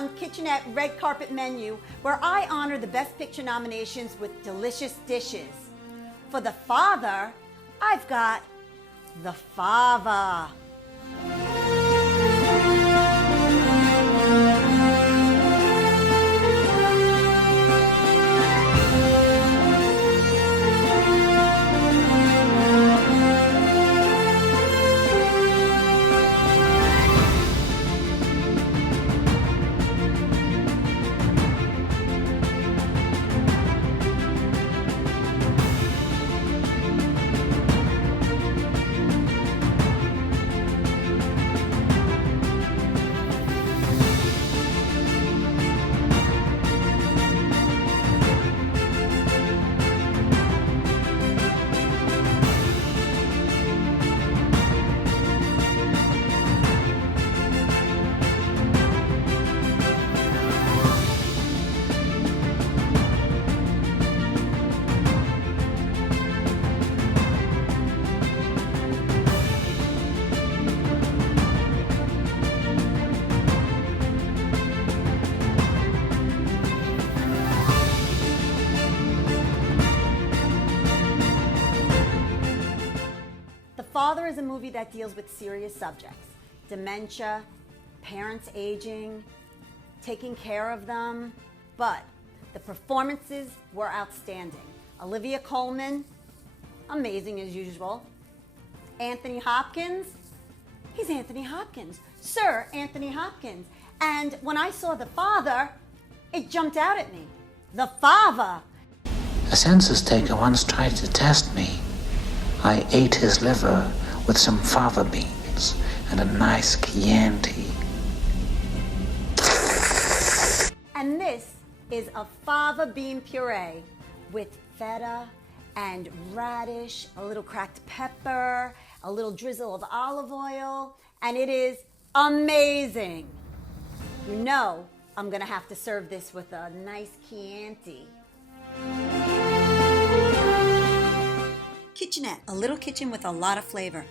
#1 kitchenette red carpet menu where I honor the Best Picture nominations with delicious dishes. For the father, I've got the Fava. The Father is a movie that deals with serious subjects: dementia, parents aging, taking care of them. But the performances were outstanding. Olivia Colman, amazing as usual. Anthony Hopkins, he's Anthony Hopkins, Sir Anthony Hopkins. And when I saw The Father, it jumped out at me. The Fava. A census taker once tried to test me. I ate his liver with some fava beans and a nice Chianti. And this is a fava bean puree with feta and radish, a little cracked pepper, a little drizzle of olive oil, and it is amazing. You know I'm gonna have to serve this with a nice Chianti. Kitchenette, a little kitchen with a lot of flavor.